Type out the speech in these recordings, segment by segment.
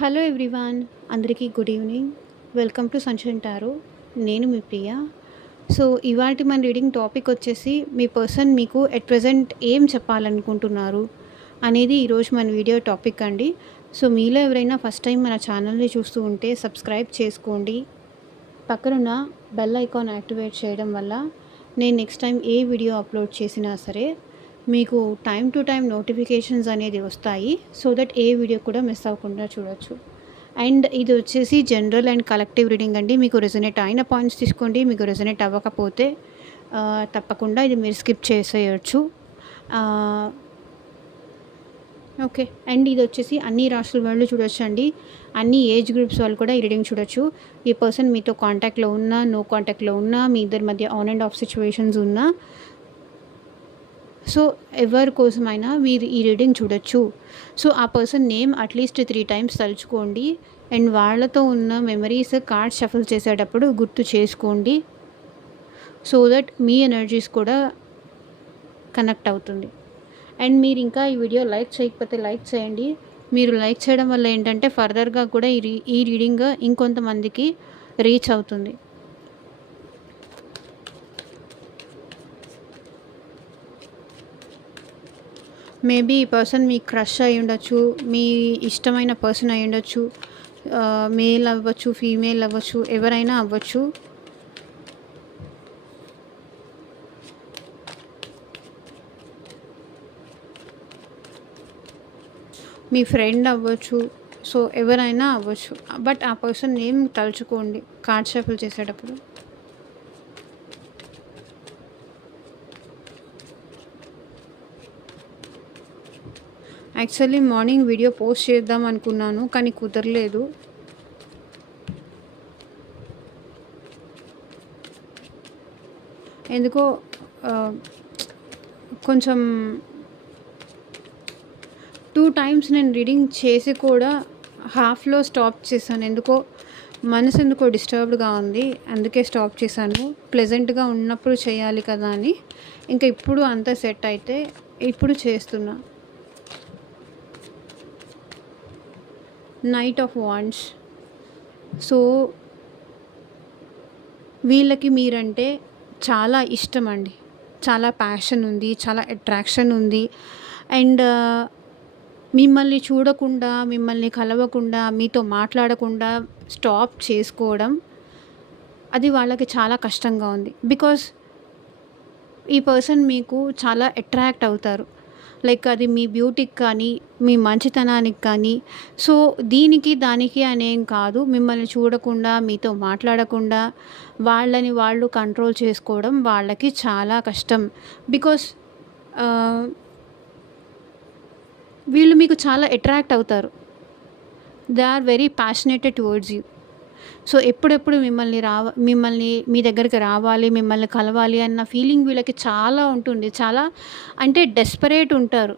Hello everyone, అందరికీ good evening. Welcome to sunshine tarot. నేను మీ ప్రియ. So, ఇవాల్టి మన రీడింగ్ టాపిక్ వచ్చేసి మీ పర్సన్ మీకు ఎట్ ప్రెజెంట్ ఏం చెప్పాలనుకుంటున్నారు అనేది ఈరోజు మన వీడియో టాపిక్ అండి. సో, మీలో ఎవరైనా ఫస్ట్ టైం మన ఛానల్ని చూస్తూ ఉంటే సబ్స్క్రైబ్ చేసుకోండి. పక్కనున్న బెల్ ఐకాన్ యాక్టివేట్ చేయడం వల్ల నేను నెక్స్ట్ టైం ఏ వీడియో అప్లోడ్ చేసినా సరే మీకు టైం టు టైం నోటిఫికేషన్స్ అనేది వస్తాయి. సో దట్ ఏ వీడియో కూడా మిస్ అవ్వకుండా చూడొచ్చు. అండ్ ఇది వచ్చేసి జనరల్ అండ్ కలెక్టివ్ రీడింగ్ అండి. మీకు రెజొనేట్ అయిన పాయింట్స్ తీసుకోండి. మీకు రెజొనేట్ అవ్వకపోతే తప్పకుండా ఇది మీరు స్కిప్ చేసేయచ్చు. ఓకే. అండ్ ఇది వచ్చేసి అన్ని రాష్ట్రాల వాళ్ళు చూడొచ్చండి. అన్ని ఏజ్ గ్రూప్స్ వాళ్ళు కూడా ఈ రీడింగ్ చూడొచ్చు. ఈ పర్సన్ మీతో కాంటాక్ట్లో ఉన్నా, నో కాంటాక్ట్లో ఉన్నా, మీ ఇద్దరి మధ్య ఆన్ అండ్ ఆఫ్ సిచ్యువేషన్స్ ఉన్నా, సో ఎవరి కోసమైనా మీరు ఈ రీడింగ్ చూడొచ్చు. సో ఆ పర్సన్ నేమ్ అట్లీస్ట్ 3 టైమ్స్ తలుచుకోండి. అండ్ వాళ్ళతో ఉన్న మెమరీస్ కార్డ్ షఫల్ చేసేటప్పుడు గుర్తు చేసుకోండి. సో దట్ మీ ఎనర్జీస్ కూడా కనెక్ట్ అవుతుంది. అండ్ మీరు ఇంకా ఈ వీడియో లైక్ చేయకపోతే లైక్ చేయండి. మీరు లైక్ చేయడం వల్ల ఏంటంటే ఫర్దర్గా కూడా ఈ రీడింగ్ ఇంకొంతమందికి రీచ్ అవుతుంది. మేబీ ఈ పర్సన్ మీ క్రష్ అయి ఉండొచ్చు, మీ ఇష్టమైన పర్సన్ అయి ఉండొచ్చు. మేల్ అవ్వచ్చు, ఫీమేల్ అవ్వచ్చు, ఎవరైనా అవ్వచ్చు. మీ ఫ్రెండ్ అవ్వచ్చు. సో ఎవరైనా అవ్వచ్చు. బట్ ఆ పర్సన్ నేమ్ తలుచుకోండి కార్డ్ షఫల్ చేసేటప్పుడు. యాక్చువల్లీ మార్నింగ్ వీడియో పోస్ట్ చేద్దాం అనుకున్నాను, కానీ కుదరలేదు. ఎందుకో కొంచెం 2 టైమ్స్ నేను రీడింగ్ చేసి కూడా హాఫ్లో స్టాప్ చేశాను. మనసు ఎందుకో డిస్టర్బ్డ్గా ఉంది, అందుకే స్టాప్ చేశాను. ప్లెజెంట్గా ఉన్నప్పుడు చేయాలి కదా అని. ఇంకా ఇప్పుడు అంతా సెట్ అయితే ఇప్పుడు చేస్తున్నా. Knight of wands. సో వీళ్ళకి మీరంటే చాలా ఇష్టం అండి. చాలా ప్యాషన్ ఉంది, చాలా అట్రాక్షన్ ఉంది. అండ్ మిమ్మల్ని చూడకుండా, మిమ్మల్ని కలవకుండా, మీతో మాట్లాడకుండా స్టాప్ చేసుకోవడం అది వాళ్ళకి చాలా కష్టంగా ఉంది. బికాస్ ఈ పర్సన్ మీకు చాలా అట్రాక్ట్ అవుతారు. లైక్ అది మీ బ్యూటీకి కానీ, మీ మంచితనానికి కానీ. సో దీనికి దానికి అనేం కాదు. మిమ్మల్ని చూడకుండా, మీతో మాట్లాడకుండా వాళ్ళని వాళ్ళు కంట్రోల్ చేసుకోవడం వాళ్ళకి చాలా కష్టం. బికాస్ వీళ్ళు మీకు చాలా అట్రాక్ట్ అవుతారు. They are very passionated towards you. So ఎప్పుడెప్పుడు మిమ్మల్ని మీ దగ్గరికి రావాలి, మిమ్మల్ని కలవాలి అన్న ఫీలింగ్ వీళ్ళకి చాలా ఉంటుంది. చాలా అంటే డెస్పరేట్ ఉంటారు.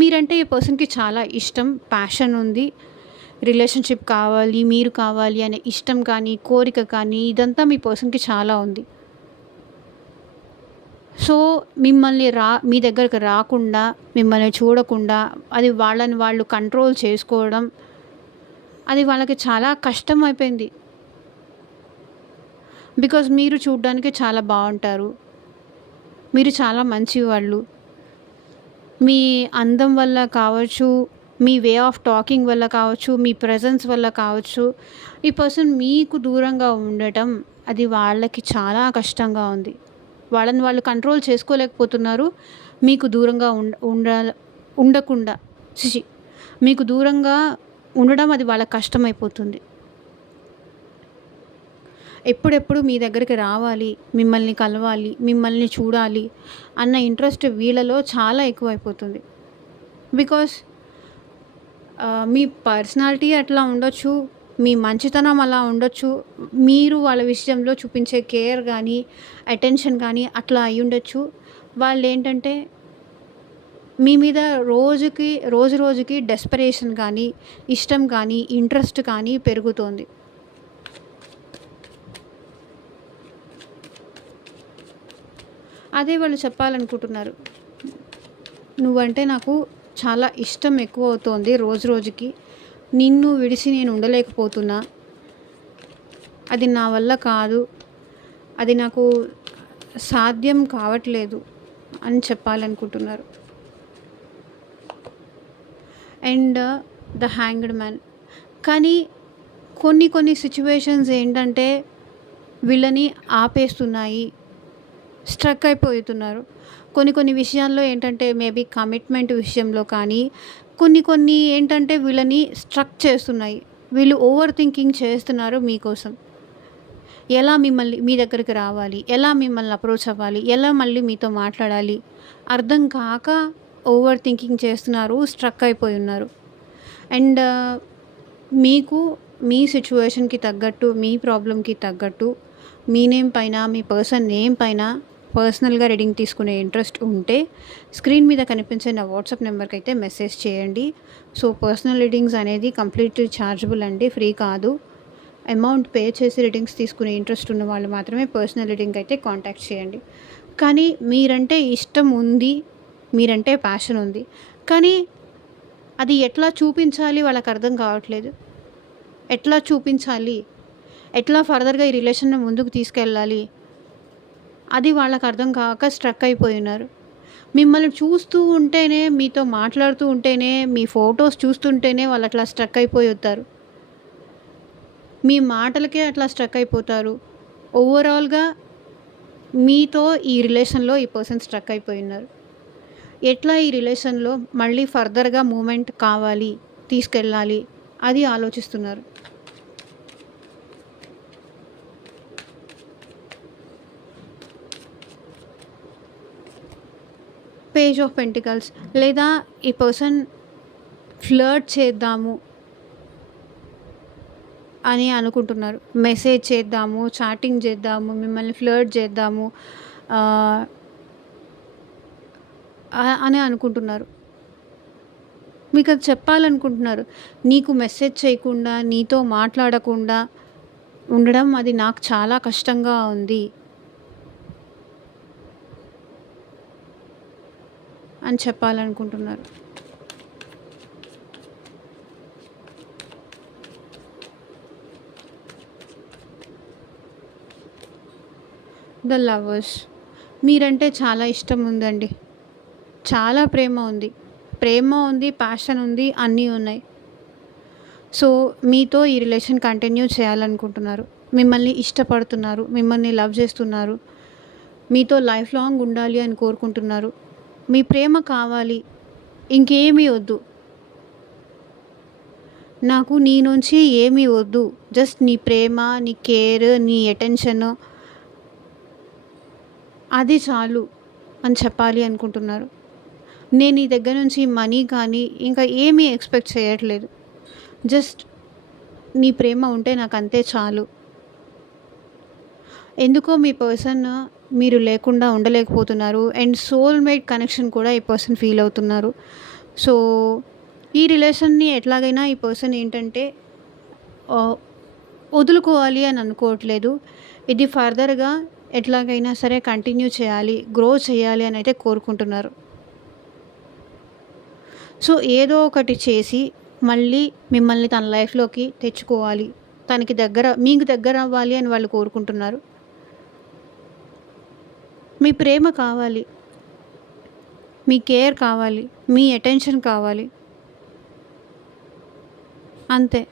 మీరంటే ఈ పర్సన్కి చాలా ఇష్టం, ప్యాషన్ ఉంది. రిలేషన్షిప్ కావాలి, మీరు కావాలి అనే ఇష్టం కానీ, కోరిక కానీ ఇదంతా మీ పర్సన్కి చాలా ఉంది. సో మీ దగ్గరకు రాకుండా, మిమ్మల్ని చూడకుండా, అది వాళ్ళని వాళ్ళు కంట్రోల్ చేసుకోవడం అది వాళ్ళకి చాలా కష్టం అయిపోయింది. బికాజ్ మీరు చూడ్డానికి చాలా బాగుంటారు, మీరు చాలా మంచివాళ్ళు. మీ అందం వల్ల కావచ్చు, మీ వే ఆఫ్ టాకింగ్ వల్ల కావచ్చు, మీ ప్రెజెన్స్ వల్ల కావచ్చు, ఈ పర్సన్ మీకు దూరంగా ఉండటం అది వాళ్ళకి చాలా కష్టంగా ఉంది. వాళ్ళని వాళ్ళు కంట్రోల్ చేసుకోలేకపోతున్నారు. మీకు దూరంగా ఉండకుండా మీకు దూరంగా ఉండడం అది వాళ్ళకి కష్టమైపోతుంది. ఎప్పుడెప్పుడు మీ దగ్గరికి రావాలి, మిమ్మల్ని కలవాలి, మిమ్మల్ని చూడాలి అన్న ఇంట్రెస్ట్ వీళ్ళలో చాలా ఎక్కువైపోతుంది. బికాస్ మీ పర్సనాలిటీ అట్లా ఉండొచ్చు, మీ మంచితనం అలా ఉండొచ్చు, మీరు వాళ్ళ విషయంలో చూపించే కేర్ కానీ, అటెన్షన్ కానీ అట్లా అయి ఉండొచ్చు. వాళ్ళు ఏంటంటే మీ మీద రోజు రోజుకి డెస్పరేషన్ కానీ, ఇష్టం కానీ, ఇంట్రెస్ట్ కానీ పెరుగుతోంది. అదే వాళ్ళు చెప్పాలనుకుంటున్నారు. నువ్వంటే నాకు చాలా ఇష్టం ఎక్కువ అవుతోంది రోజు రోజుకి. నిన్ను విడిచి నేను ఉండలేకపోతున్నా. అది నా వల్ల కాదు. అది నాకు సాధ్యం కావట్లేదు అని చెప్పాలనుకుంటున్నారు. And the hanged man. కానీ కొన్ని కొన్ని సిచ్యువేషన్స్ ఏంటంటే వీళ్ళని ఆపేస్తున్నాయి. స్ట్రక్ అయిపోతున్నారు. కొన్ని కొన్ని విషయాల్లో ఏంటంటే మేబీ కమిట్మెంట్ విషయంలో కానీ కొన్ని కొన్ని ఏంటంటే వీళ్ళని స్ట్రక్ చేస్తున్నాయి. వీళ్ళు ఓవర్ థింకింగ్ చేస్తున్నారు మీకోసం. ఎలా మిమ్మల్ని మీ దగ్గరికి రావాలి, ఎలా మిమ్మల్ని అప్రోచ్ అవ్వాలి, ఎలా మళ్ళీ మీతో మాట్లాడాలి అర్థం కాక ఓవర్ థింకింగ్ చేస్తున్నారు. స్ట్రక్ అయిపోయి ఉన్నారు. అండ్ మీకు మీ సిచ్యువేషన్కి తగ్గట్టు, మీ ప్రాబ్లంకి తగ్గట్టు మీ నేమ్ పైన, మీ పర్సన్ నేమ్ పైన పర్సనల్గా రీడింగ్ తీసుకునే ఇంట్రెస్ట్ ఉంటే స్క్రీన్ మీద కనిపించే నా వాట్సాప్ నెంబర్కి అయితే మెసేజ్ చేయండి. సో పర్సనల్ రీడింగ్స్ అనేది కంప్లీట్లీ ఛార్జబుల్ అండి, ఫ్రీ కాదు. అమౌంట్ పే చేసి రీడింగ్స్ తీసుకునే ఇంట్రెస్ట్ ఉన్న వాళ్ళు మాత్రమే పర్సనల్ రీడింగ్ అయితే కాంటాక్ట్ చేయండి. కానీ మీరంటే ఇష్టం ఉంది, మీరంటే ప్యాషన్ ఉంది, కానీ అది ఎట్లా చూపించాలి వాళ్ళకి అర్థం కావట్లేదు. ఎట్లా చూపించాలి, ఎట్లా ఫర్దర్గా ఈ రిలేషన్ని ముందుకు తీసుకెళ్ళాలి అది వాళ్ళకి అర్థం కాక స్ట్రక్ అయిపోయి ఉన్నారు. మిమ్మల్ని చూస్తూ ఉంటేనే, మీతో మాట్లాడుతూ ఉంటేనే, మీ ఫొటోస్ చూస్తుంటేనే వాళ్ళు అట్లా స్ట్రక్ అయిపోయి వస్తారు. మీ మాటలకే అట్లా స్ట్రక్ అయిపోతారు. ఓవరాల్గా మీతో ఈ రిలేషన్లో ఈ పర్సన్ స్ట్రక్ అయిపోయి ఉన్నారు. ఎట్లా ఈ రిలేషన్లో మళ్ళీ ఫర్దర్గా మూమెంట్ కావాలి, తీసుకెళ్ళాలి అది ఆలోచిస్తున్నారు. Page of pentacles. లేదా ఈ పర్సన్ ఫ్లర్ట్ చేద్దాము అని అనుకుంటున్నారు. మెసేజ్ చేద్దాము, చాటింగ్ చేద్దాము, మిమ్మల్ని ఫ్లర్ట్ చేద్దాము అని అనుకుంటున్నారు. మీకు అది చెప్పాలనుకుంటున్నారు. నీకు మెసేజ్ చేయకుండా, నీతో మాట్లాడకుండా ఉండడం అది నాకు చాలా కష్టంగా ఉంది అని చెప్పాలనుకుంటున్నారు. The lovers. మీరంటే చాలా ఇష్టం ఉందండి, చాలా ప్రేమ ఉంది, ప్యాషన్ ఉంది, అన్నీ ఉన్నాయి. సో మీతో ఈ రిలేషన్ కంటిన్యూ చేయాలనుకుంటున్నారు. మిమ్మల్ని ఇష్టపడుతున్నారు, మిమ్మల్ని లవ్ చేస్తున్నారు, మీతో లైఫ్ లాంగ్ ఉండాలి అని కోరుకుంటున్నారు. మీ ప్రేమ కావాలి, ఇంకేమీ వద్దు, నాకు నీ నుంచి ఏమీ వద్దు, జస్ట్ నీ ప్రేమ, నీ కేర్, నీ అటెన్షన్ అది చాలు అని చెప్పాలి అనుకుంటున్నారు. నేను నీ దగ్గర నుంచి మనీ కానీ ఇంకా ఏమీ ఎక్స్పెక్ట్ చేయట్లేదు, జస్ట్ నీ ప్రేమ ఉంటే నాకు అంతే చాలు. ఎందుకో మీ పర్సన్ మీరు లేకుండా ఉండలేకపోతున్నారు. అండ్ సోల్మేట్ కనెక్షన్ కూడా ఈ పర్సన్ ఫీల్ అవుతున్నారు. సో ఈ రిలేషన్ని ఎట్లాగైనా ఈ పర్సన్ ఏంటంటే వదులుకోవాలి అని అనుకోవట్లేదు. ఇది ఫర్దర్గా ఎట్లాగైనా సరే కంటిన్యూ చేయాలి, గ్రో చేయాలి అని అయితే కోరుకుంటున్నారు. సో ఏదో ఒకటి చేసి మళ్ళీ మిమ్మల్ని తన లైఫ్లోకి తెచ్చుకోవాలి, మీకు దగ్గర అవ్వాలి అని వాళ్ళు కోరుకుంటున్నారు. మీ ప్రేమ కావాలి, మీ కేర్ కావాలి, మీ అటెన్షన్ కావాలి, అంతే.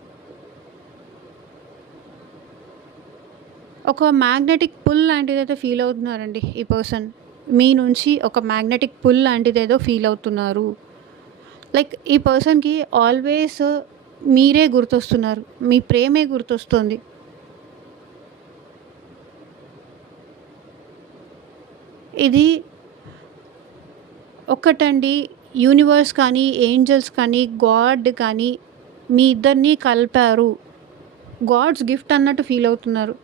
ఒక మ్యాగ్నెటిక్ పుల్ లాంటిదైతే ఫీల్ అవుతున్నారండి ఈ పర్సన్. మీ నుంచి ఒక మ్యాగ్నెటిక్ పుల్ లాంటిదేదో ఫీల్ అవుతున్నారు. లైక్ ఈ పర్సన్కి ఆల్వేస్ మీరే గుర్తొస్తున్నారు, మీ ప్రేమే గుర్తొస్తుంది. ఇది ఒక్కటండి, యూనివర్స్ కానీ, ఏంజల్స్ కానీ, గాడ్ కానీ మీ ఇద్దరిని కలిపారు. గాడ్స్ గిఫ్ట్ అన్నట్టు ఫీల్ అవుతున్నారు.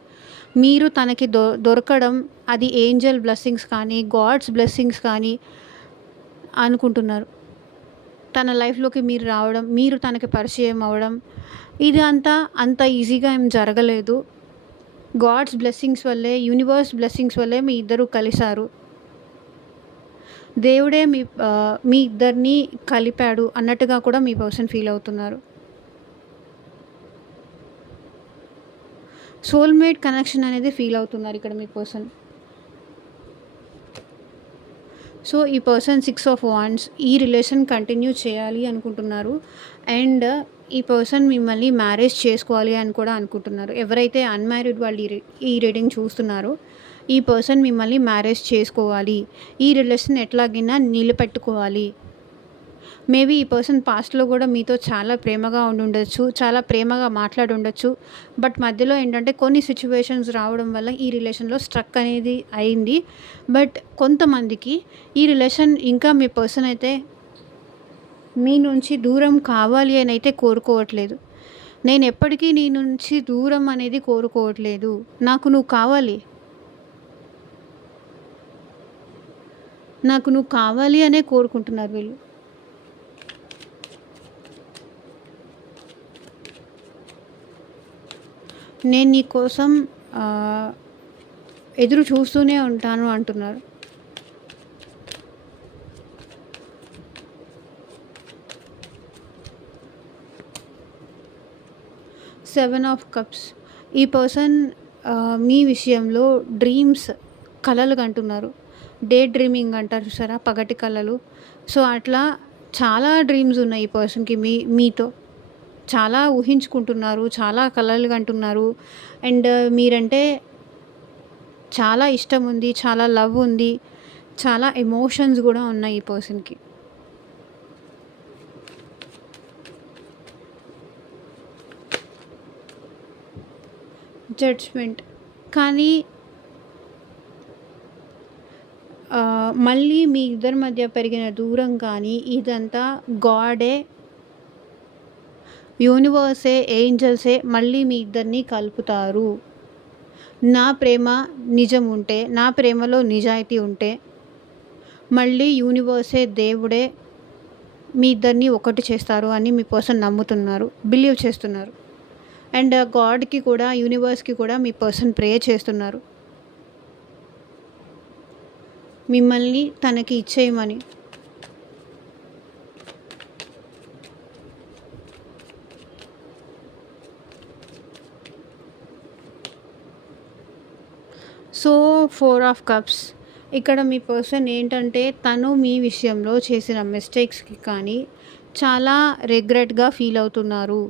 మీరు తనకి దొరకడం అది ఏంజల్ బ్లెస్సింగ్స్ కానీ, గాడ్స్ బ్లెస్సింగ్స్ కానీ అనుకుంటున్నారు. తన లైఫ్లోకి మీరు రావడం, మీరు తనకి పరిచయం అవ్వడం, ఇది అంత ఈజీగా ఏం జరగలేదు. గాడ్స్ బ్లెస్సింగ్స్ వల్లే, యూనివర్స్ బ్లెస్సింగ్స్ వల్లే మీ ఇద్దరు కలిశారు. దేవుడే మీ ఇద్దరిని కలిపాడు అన్నట్టుగా కూడా మీ పర్సన్ ఫీల్ అవుతున్నారు. సోల్‌మేట్ కనెక్షన్ అనేది ఫీల్ అవుతున్నారు ఇక్కడ మీ పర్సన్. సో, ఈ పర్సన్ 6 ఆఫ్ వాండ్స్ ఈ రిలేషన్ కంటిన్యూ చేయాలి అనుకుంటున్నారు. అండ్ ఈ పర్సన్ మిమ్మల్ని మ్యారేజ్ చేసుకోవాలి అని కూడా అనుకుంటున్నారు. ఎవరైతే అన్‌మ్యారీడ్ వాళ్ళు ఈ రీడింగ్ చూస్తున్నారో, ఈ పర్సన్ మిమ్మల్ని మ్యారేజ్ చేసుకోవాలి. ఈ రిలేషన్ ఎట్లాగైనా నిలబెట్టుకోవాలి. మేబీ ఈ పర్సన్ పాస్ట్‌లో కూడా మీతో చాలా ప్రేమగా ఉండుండొచ్చు. చాలా ప్రేమగా మాట్లాడుండొచ్చు. బట్ మధ్యలో ఏంటంటే కొన్ని సిట్యుయేషన్స్ రావడం వల్ల ఈ రిలేషన్‌లో స్ట్రక్ అనేది అయింది. బట్ కొంతమందికి ఈ రిలేషన్ ఇంకా మీ పర్సన్ అయితే మీ నుంచి దూరం కావాలి అని అయితే కోరుకోవట్లేదు. నేను ఎప్పటికీ నీ నుంచి దూరం అనేది కోరుకోవట్లేదు. నాకు నువ్వు కావాలి. నాకు నువ్వు కావాలి అనే కోరుకుంటున్నారు వీళ్ళు. నేను నీ కోసం ఎదురు చూస్తూనే ఉంటాను అంటున్నారు. సెవెన్ ఆఫ్ కప్స్ ఈ పర్సన్ మీ విషయంలో డ్రీమ్స్ కలలు కంటున్నారు. డే డ్రీమింగ్ అంటారు చూసారా, పగటి కలలు. సో అట్లా చాలా డ్రీమ్స్ ఉన్నాయి ఈ పర్సన్‌కి మీతో. చాలా ఊహించుకుంటున్నారు. చాలా కలలు కంటున్నారు. అండ్ మీరంటే చాలా ఇష్టం ఉంది. చాలా లవ్ ఉంది. చాలా ఎమోషన్స్ కూడా ఉన్నాయి ఈ పర్సన్‌కి. జడ్జ్‌మెంట్. కానీ మళ్ళీ మీ ఇద్దరి మధ్య పెరిగిన దూరం కానీ ఇదంతా గాడే, యూనివర్సే, ఏంజెల్సే మళ్ళీ మీ ఇద్దరిని కలుపుతారు. నా ప్రేమ నిజం ఉంటే, నా ప్రేమలో నిజాయితీ ఉంటే మళ్ళీ యూనివర్సే, దేవుడే మీ ఇద్దరిని ఒకటి చేస్తారు అని మీ పర్సన్ నమ్ముతున్నారు. బిలీవ్ చేస్తున్నారు. అండ్ గాడ్‌కి కూడా, యూనివర్స్‌కి కూడా మీ పర్సన్ ప్రే చేస్తున్నారు. మిమ్మల్ని తనకి ఇచ్చేయమని. సో 4 ఆఫ్ కప్స్ ఇక్కడ మీ పర్సన్ ఏంటంటే తను మీ విషయంలో చేసిన మిస్టేక్స్‌కి కానీ చాలా రిగ్రెట్‌గా ఫీల్ అవుతున్నారు.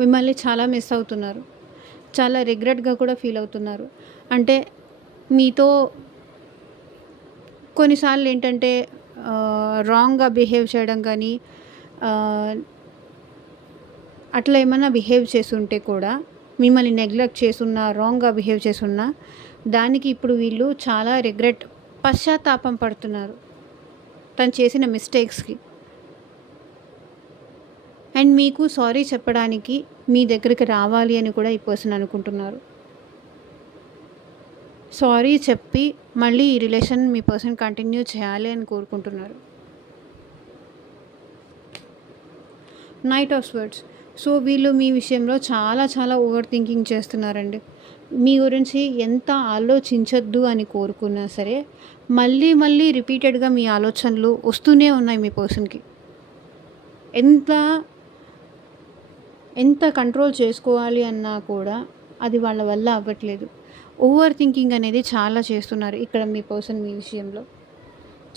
మిమ్మల్ని చాలా మిస్ అవుతున్నారు. చాలా రిగ్రెట్‌గా కూడా ఫీల్ అవుతున్నారు. అంటే మీతో కొన్నిసార్లు ఏంటంటే రాంగ్‌గా బిహేవ్ చేయడం కానీ అట్లా ఏమన్నా బిహేవ్ చేసుంటే కూడా, మిమ్మల్ని నెగ్లెక్ట్ చేసున్నా, రాంగ్‌గా బిహేవ్ చేసున్నా, దానికి ఇప్పుడు వీళ్ళు చాలా పశ్చాత్తాపం పడుతున్నారు తను చేసిన మిస్టేక్స్‌కి. అండ్ మీకు సారీ చెప్పడానికి మీ దగ్గరికి రావాలి అని కూడా ఈ పర్సన్ అనుకుంటున్నారు. సారీ చెప్పి మళ్ళీ ఈ రిలేషన్ మీ పర్సన్ కంటిన్యూ చేయాలి అని కోరుకుంటున్నారు. Knight of swords. సో వీళ్ళు మీ విషయంలో చాలా చాలా ఓవర్ థింకింగ్ చేస్తున్నారండి. మీ గురించి ఎంత ఆలోచించొద్దు అని కోరుకున్నా సరే మళ్ళీ మళ్ళీ రిపీటెడ్గా మీ ఆలోచనలు వస్తూనే ఉన్నాయి మీ పర్సన్‌కి. ఎంత ఎంత కంట్రోల్ చేసుకోవాలి అన్నా కూడా అది వాళ్ళ వల్ల అవ్వట్లేదు. ఓవర్ థింకింగ్ అనేది చాలా చేస్తున్నారు ఇక్కడ మీ పర్సన్ మీ విషయంలో.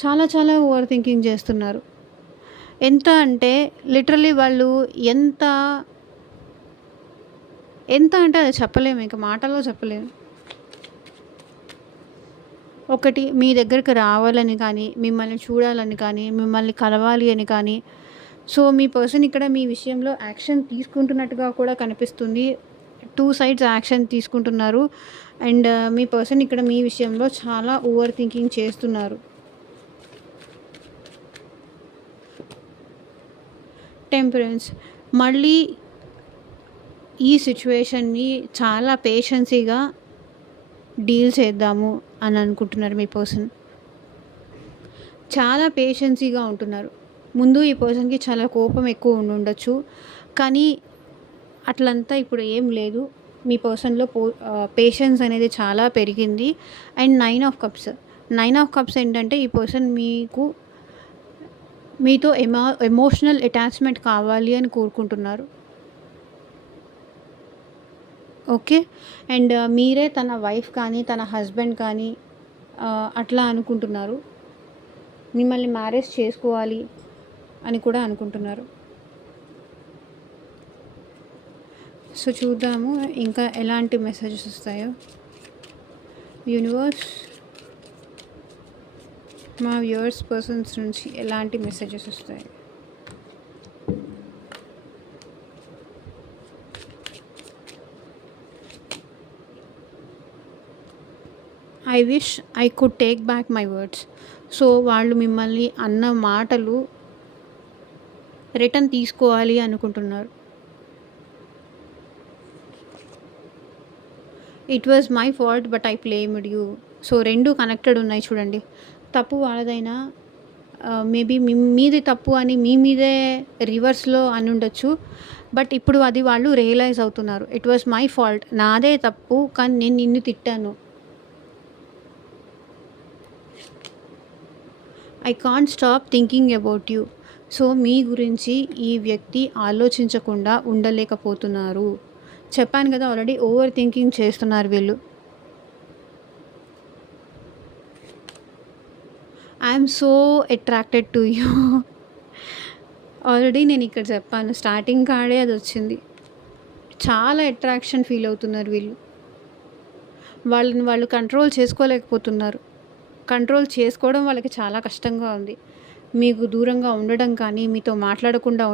చాలా చాలా ఓవర్ థింకింగ్ చేస్తున్నారు. ఎంత అంటే లిటరల్లీ వాళ్ళు ఎంత ఎంత అంటే అది చెప్పలేము. ఇంక మాటల్లో చెప్పలేము. ఒకటి మీ దగ్గరికి రావాలని కానీ, మిమ్మల్ని చూడాలని కానీ, మిమ్మల్ని కలవాలి అని కానీ, సో మీ పర్సన్ ఇక్కడ మీ విషయంలో యాక్షన్ తీసుకుంటున్నట్టుగా కూడా కనిపిస్తుంది. 2 సైడ్స్ యాక్షన్ తీసుకుంటున్నారు. అండ్ మీ పర్సన్ ఇక్కడ మీ విషయంలో చాలా ఓవర్ థింకింగ్ చేస్తున్నారు. టెంపరెన్స్. మళ్ళీ ఈ సిచ్యువేషన్ని చాలా పేషెన్సీగా డీల్ చేద్దాము అని అనుకుంటున్నారు మీ పర్సన్. చాలా పేషెన్సీగా ఉంటున్నారు. ముందు ఈ పర్సన్‌కి చాలా కోపం ఎక్కువ ఉండుండొచ్చు. కానీ అట్లంతా ఇప్పుడు ఏం లేదు. మీ పర్సన్‌లో పేషెన్స్ అనేది చాలా పెరిగింది. And 9 of cups. 9 of cups ఏంటంటే ఈ పర్సన్ మీతో ఎమోషనల్ అటాచ్‌మెంట్ కావాలి అని కోరుకుంటున్నారు. ఓకే. అండ్ మీరే తన వైఫ్ కానీ, తన హస్బెండ్ కానీ అట్లా అనుకుంటున్నారు. మిమ్మల్ని మ్యారేజ్ చేసుకోవాలి అని కూడా అనుకుంటున్నారు. సో, చూద్దాము ఇంకా ఎలాంటి మెసేజెస్ వస్తాయో. యూనివర్స్ మా వ్యూవర్స్ పర్సన్స్ నుంచి ఎలాంటి మెసేజెస్ వస్తాయి? I wish I could take back my words. So, వాళ్ళు మిమ్మల్ని అన్న మాటలు రిటర్న్ తీసుకోవాలి అనుకుంటున్నారు. It was my fault but I blamed you. So, 2 connected ఉన్నాయి చూడండి. తప్పు వాళ్ళదైనా మేబీ మీది తప్పు అని మీ మీదే రివర్స్‌లో అనుండొచ్చు. బట్ ఇప్పుడు అది వాళ్ళు రియలైజ్ అవుతున్నారు. ఇట్ వాజ్ మై ఫాల్ట్, నాదే తప్పు, కానీ నేను నిన్ను తిట్టాను. I can't stop thinking about you. So, మీ గురించి ఈ వ్యక్తి ఆలోచించకుండా ఉండలేకపోతున్నారు. చెప్పాను కదా, ఆల్రెడీ ఓవర్ థింకింగ్ చేస్తున్నారు వీళ్ళు. I'm so attracted to you. Already నేను ఇక్కడ చెప్పాను, స్టార్టింగ్ కాడే అది వచ్చింది. చాలా అట్రాక్షన్ ఫీల్ అవుతున్నారు వీళ్ళు. వాళ్ళని వాళ్ళు కంట్రోల్ చేసుకోలేకపోతున్నారు. కంట్రోల్ చేసుకోవడం వాళ్ళకి చాలా కష్టంగా ఉంది. మీకు దూరంగా ఉండడం కానీ, మీతో మాట్లాడకుండా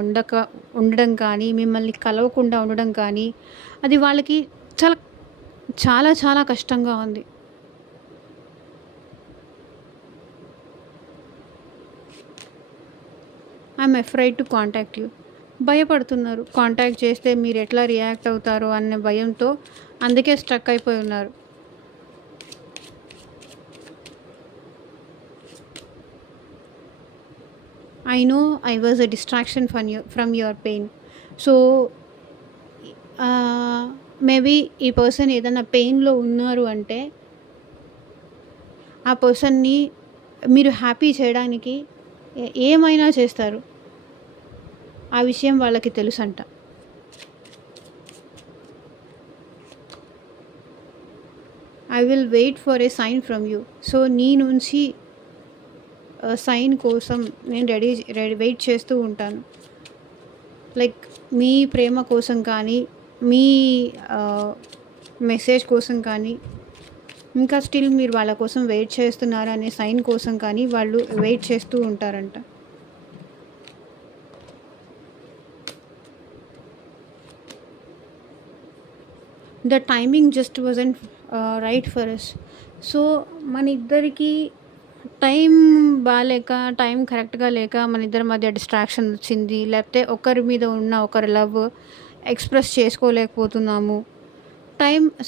ఉండడం కానీ, మిమ్మల్ని కలవకుండా ఉండడం కానీ, అది వాళ్ళకి చాలా చాలా చాలా కష్టంగా ఉంది. I'm afraid to contact you. భయపడుతున్నారు. కాంటాక్ట్ చేస్తే మీరు ఎట్లా రియాక్ట్ అవుతారో అనే భయంతో అందుకే స్ట్రక్ అయిపోయి ఉన్నారు. I know I was a distraction from your pain. So, maybe ఈ పర్సన్ ఏదైనా పెయిన్‌లో ఉన్నారు అంటే, ఆ పర్సన్‌ని మీరు హ్యాపీ చేయడానికి ఏమైనా చేస్తారు. ఆ విషయం వాళ్ళకి తెలుసంట. I will wait for a sign from you. So, నీ నుంచి సైన్ కోసం నేను వెయిట్ చేస్తూ ఉంటాను. లైక్ మీ ప్రేమ కోసం కానీ, మీ మెసేజ్ కోసం కానీ, ఇంకా స్టిల్ మీరు వాళ్ళ కోసం వెయిట్ చేస్తున్నారు అనే సైన్ కోసం కానీ వాళ్ళు వెయిట్ చేస్తూ ఉంటారంట. The timing just wasn't right for us. So, మన ఇద్దరికి టైం బాలేక, టైం కరెక్ట్‌గా లేక మన ఇద్దరి మధ్య డిస్ట్రాక్షన్ వచ్చింది. లేకపోతే ఒకరి మీద ఉన్న ఒకరి లవ్ ఎక్స్‌ప్రెస్ చేసుకోలేకపోతున్నాము.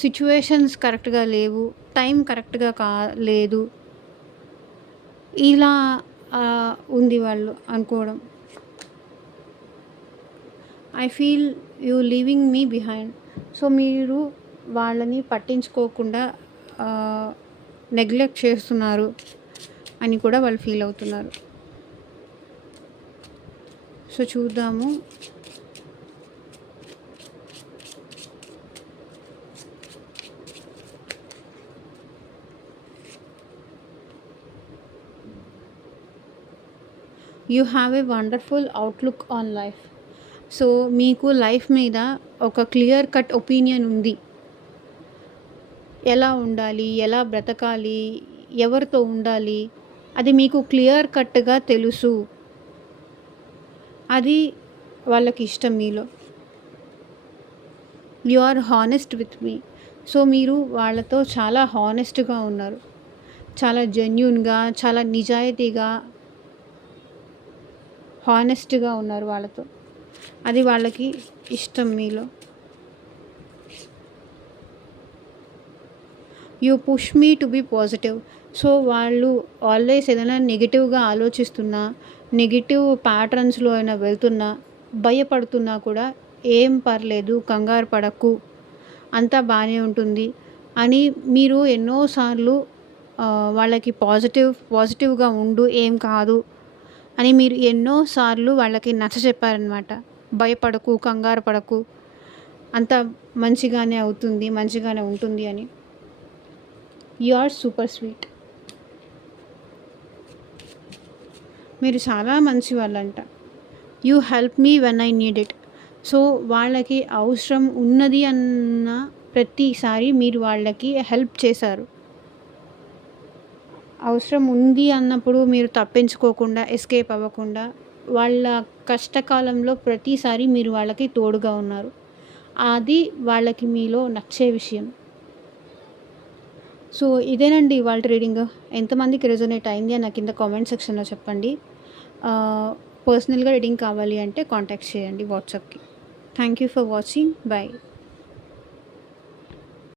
సిట్యుయేషన్స్ కరెక్ట్‌గా లేవు. టైం కరెక్ట్‌గా లేదు. ఇలా ఉంది వాళ్ళు అనుకోవడం. I feel you leaving me behind. So, మీరు వాళ్ళని పట్టించుకోకుండా నెగ్లెక్ట్ చేస్తున్నారు అని కూడా వాళ్ళు ఫీల్ అవుతున్నారు. సో, చూద్దాము. You have a wonderful outlook on life. So, మీకు లైఫ్ మీద ఒక క్లియర్ కట్ ఒపీనియన్ ఉంది. ఎలా ఉండాలి, ఎలా బ్రతకాలి, ఎవరితో ఉండాలి, అది మీకు క్లియర్ కట్గా తెలుసు. అది వాళ్ళకి ఇష్టం మీలో. You are honest with me. So, మీరు వాళ్ళతో చాలా హానెస్ట్గా ఉన్నారు. చాలా జెన్యూన్గా, చాలా నిజాయితీగా, హానెస్ట్గా ఉన్నారు వాళ్ళతో. అది వాళ్ళకి ఇష్టం మీలో. You push me to be positive. So, వాళ్ళు ఆల్వేస్ ఏదైనా నెగిటివ్గా ఆలోచిస్తున్నా, నెగిటివ్ ప్యాటర్న్స్లో అయినా వెళ్తున్నా, భయపడుతున్నా కూడా ఏం పర్లేదు, కంగారు పడకు, అంతా బాగానే ఉంటుంది అని మీరు ఎన్నోసార్లు వాళ్ళకి పాజిటివ్‌గా ఉండు, ఏం కాదు అని మీరు ఎన్నో సార్లు వాళ్ళకి నచ్చచెప్పారనమాట. భయపడకు, కంగారు పడకు, అంతా మంచిగానే అవుతుంది, మంచిగానే ఉంటుంది అని. You are super sweet. మీరు చాలా మంచి వాళ్ళంట. You help me when I need it. So, వాళ్ళకి అవసరం ఉన్నది అన్న ప్రతిసారి మీరు వాళ్ళకి హెల్ప్ చేశారు. అవసరం ఉంది అన్నప్పుడు మీరు తప్పించుకోకుండా, ఎస్కేప్ అవ్వకుండా, వాళ్ళ కష్టకాలంలో ప్రతిసారి మీరు వాళ్ళకి తోడుగా ఉన్నారు. అది వాళ్ళకి మీలో నచ్చే విషయం. సో, ఇదేనండి ఇవాల్టి రీడింగ్. ఎంతమందికి రెజొనేట్ అయింది అని నాకు కింద కామెంట్ సెక్షన్‌లో చెప్పండి. పర్సనల్‌గా రీడింగ్ కావాలి అంటే కాంటాక్ట్ చేయండి వాట్సాప్‌కి. Thank you for watching. By.